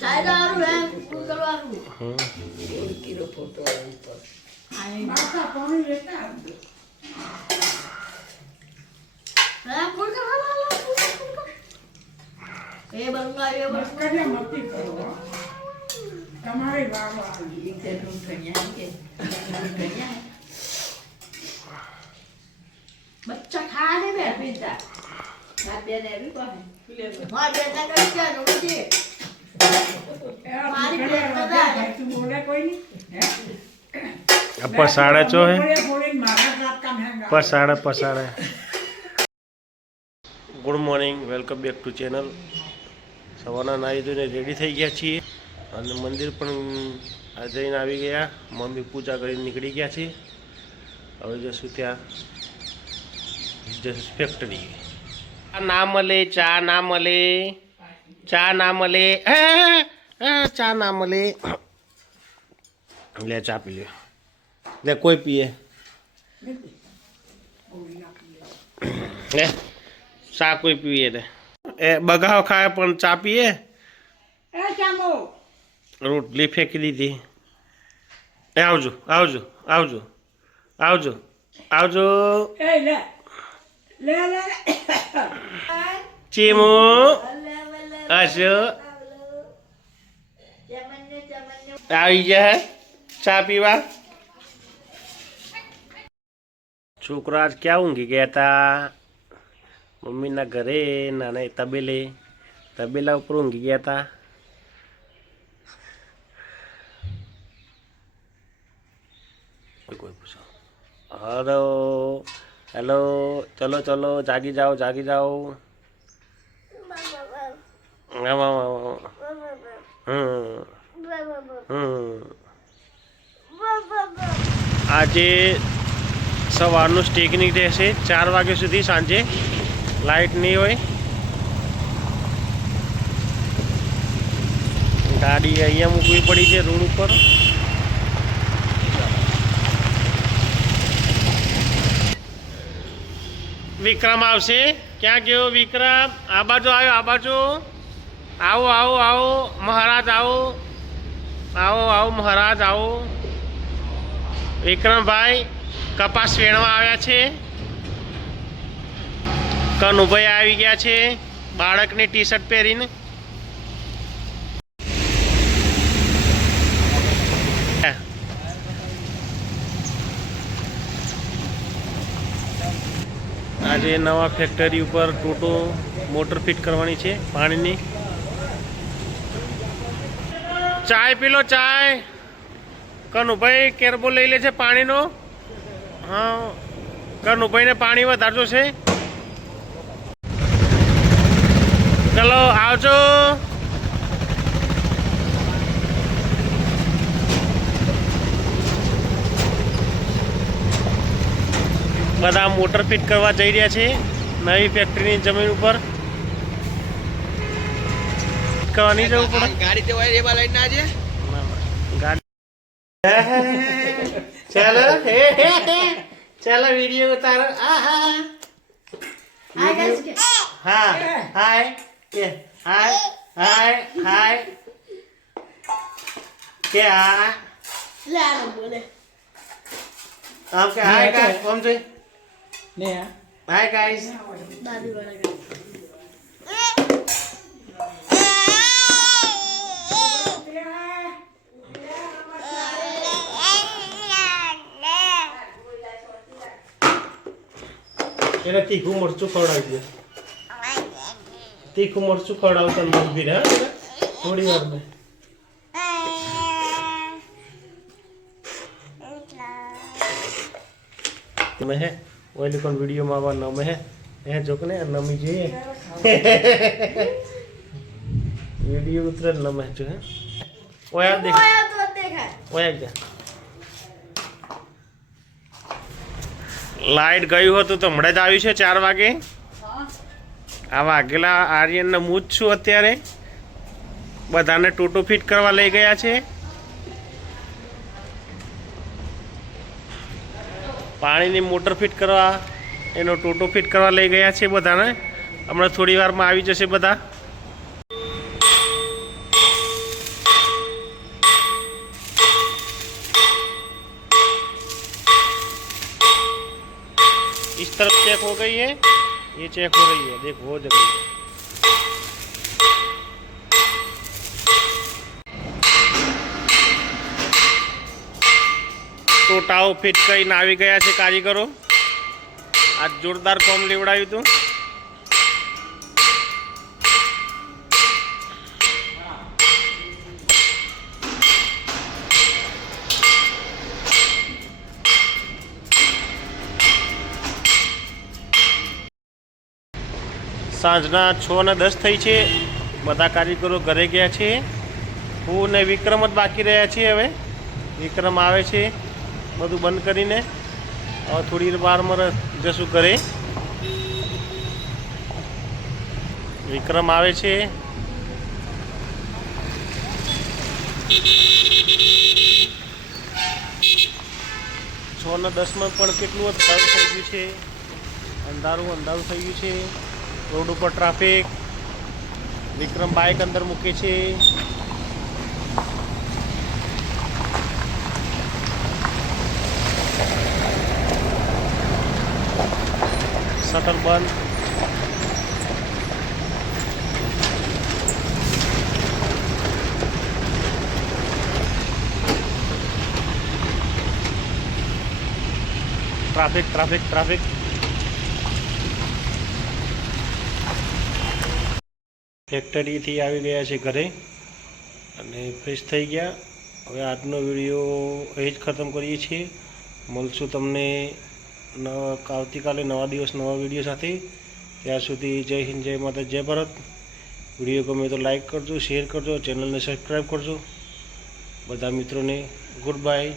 સાયદારું હે કરવાનું kilo photo ઉપર આઈ માથા પાણી લેતા આવજો હા ફોન કર હાલો એ બંગા એ મસ્કરી મતી કરો તમારે વાવા રીતે રૂમ કન્યા કે કન્યા બચ્ચા ખા દે બે પિતા આ બે ને આવી પાસે માર બે ના કરી કે રોજી મારી પ્લેટ બધા તું બોલે કોઈ નહીં પસાડે ચો હે બોલે મારા રાત કામ હેંગા પસાડે good morning welcome back to channel સવારના નાહી ધોઈને રેડી થઈ ગયા છીએ અને મંદિર પણ જઈને આવી ગયા મમ્મી પૂજા કરીને નીકળી ગયા છે હવે જશું ત્યાં ફેક્ટરી ના મળે ચા ના મળે ચા ના મળે ચા ના મળે લે ચા પી લે લે કોઈ પીએ લે ચા કોઈ પીએ લે એ બગાવ ખાય પણ ચા પીએ એ ચામો રોટલી ફેંકી દીધી એ આવજો આવજો આવજો આવજો આવજો એ લે લે લે ચીમુ હશો આવી ગયા ચા પીવા છોકરા આજ ક્યાં ઊંઘી ગયા હતા મમ્મીના ઘરે નાના તબેલા ઉપર ઊંઘી ગયા હતા કોઈ પૂછો હેલો હેલો ચલો ચલો જાગી જાઓ આજે સવારનું સ્ટેકનિંગ રહેશે 4 વાગ્યા સુધી સાંજે લાઇટ નહીં હોય ગાડી અહીંયા મૂકવી પડી છે રોડ ઉપર વિક્રમ આવશે ક્યાં ગયો વિક્રમ આ બાજુ આવ્યો આ બાજુ આવો મહારાજ આવો મહારાજ આવો વિક્રમભાઈ કપાસ વેણવા આવ્યા છે કનુભાઈ આવી ગયા છે બાળકની ટી શર્ટ પહેરીને આજે નવા ફેક્ટરી ઉપર ટોટો મોટર ફિટ કરવાની છે પાણીની ચાય પી લો ચાય કનુભાઈ કેરબો લઈ લે છે પાણીનો હા કનુભાઈને પાણી વધારજો છે ચલો આવજો બધા મોટર ફિટ કરવા જઈ રહ્યા છે નવી ફેક્ટરીની જમીન ઉપર કરવા નહીં જવું પડે ગાડી તો હોય એમાં લઈને આજે ચાલો ચાલો વિડીયો ઉતારો હા હાય કે હાય કે આ લે આ બોલે આમ કે હાય ગાઈસ કોમ છે ને હાય ગાઈસ દાદી વાળા એને તીખું મરચું ખવડાવી દે તીખું મરચું ખવડાવ તને મમ્મી હા થોડી વાર મેં તમે હે ઓલી કોણ વિડીયોમાં આવવા નમે હે જોક ને નમી જોઈએ વિડીયો ઉતરે નમે જો હે ઓયા દેખ ઓયા જા લાઈટ ગયું હતું તો હમણાં જ આવ્યું છે 4 વાગે આ વાઘેલા આર્યનને હું જ છું અત્યારે બધાને ટોટો ફિટ કરવા લઈ ગયા છે પાણીની મોટર ફિટ કરવા એનો ટોટો ફિટ કરવા લઈ ગયા છે બધાને હમણાં થોડી વારમાં આવી જશે બધા तरफ चेक हो गई है, ये चेक हो रही है, देखो हो देखो। टोटाओ फिट કરીને આવી ગયા છે કારીગરો। આ જોરદાર કોમ લેવડાવ્યું હતું। સાંજના 6:10 થઈ છે। બધા કારીગરો ઘરે ગયા છે। હું ને વિક્રમ જ બાકી રહ્યા છીએ। હવે વિક્રમ આવે છે બધું બંધ કરીને। હવે થોડી વારમાં જશું ઘરે। વિક્રમ આવે છે। છ ને 10 પણ કેટલું અંધારું થઈ ગયું છે। અંધારું થઈ ગયું છે। રોડ ઉપર ટ્રાફિક। વિક્રમ બાઇક અંદર મૂકે છે। શટર બંધ। ટ્રાફિક। ફેક્ટરીથી આવી ગયા છે ઘરે અને ફ્રેશ થઈ ગયા। હવે આજનો વિડીયો અહીં જ ખતમ કરીએ છીએ। મળશું તમને આવતીકાલે નવા દિવસ નવા વિડીયો સાથે। ત્યાં સુધી જય હિન્દ, જય માતા, જય ભારત। વિડીયો ગમે તો લાઈક કરજો, શેર કરજો, ચેનલને સબસ્ક્રાઈબ કરજો। બધા મિત્રોને ગુડ બાય।